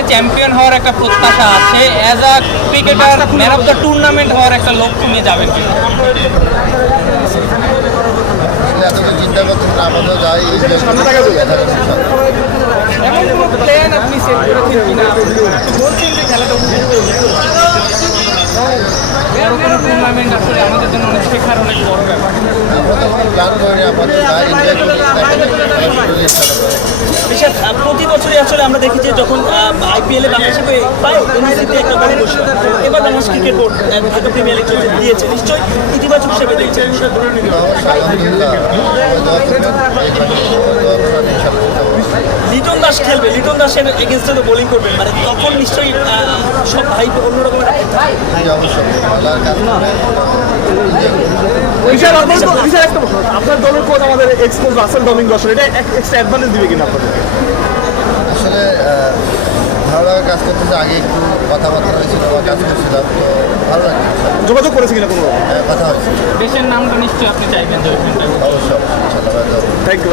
আসলে চ্যাম্পিয়ন হওয়ার একটা প্রত্যাশা আছে, as a cricketer man of the tournament হওয়ার একটা লক্ষ্য নিয়ে যাবেন কিনা? এত তো চিন্তা করতেছেন, আমাদের যাই এমন কোনো প্ল্যান আপনি সেট করেছেন কিনা? বলছেন যে খেলাটা বড় কোনো টুর্নামেন্ট আসলে আমাদের জন্য অনেক শেখার অনেক বড় ব্যাপার। প্ল্যান করে আমাদের যাই বিশেষ প্রতি বছরই আসলে আমরা দেখি যে যখন আইপিএলে বাংলাদেশে পায় এনএসিতে একটা বড় ঘোষণা, এবার Bangladesh cricket board Dhaka premier league দিয়েছে, নিশ্চয়ই ইতিবাচক হিসেবে দেখছেন। লিটন দাস খেলবে, লিটন দাসের এগেনস্টে তো বোলিং করবে, মানে তখন নিশ্চয়ই সব ভাই অন্যরকম আপনার দলের কোচ আমাদের এক্সপোজ রাসেল ডমিঙ্গস, এটা এক্সট্রা অ্যাডভান্টেজ দিবে কিনা আপনাদেরকে? আসলে ভালো লাগে কাজ করতেছে, আগে একটু কথাবার্তা হয়েছিল বা কাজ করছিলাম, তো ভালো লাগে। যোগাযোগ করেছে কিনা কোনো? কথা হয়েছে দেশের নামটা নিশ্চয়ই আপনি চাইবেন যে অবশ্যই। Thank you.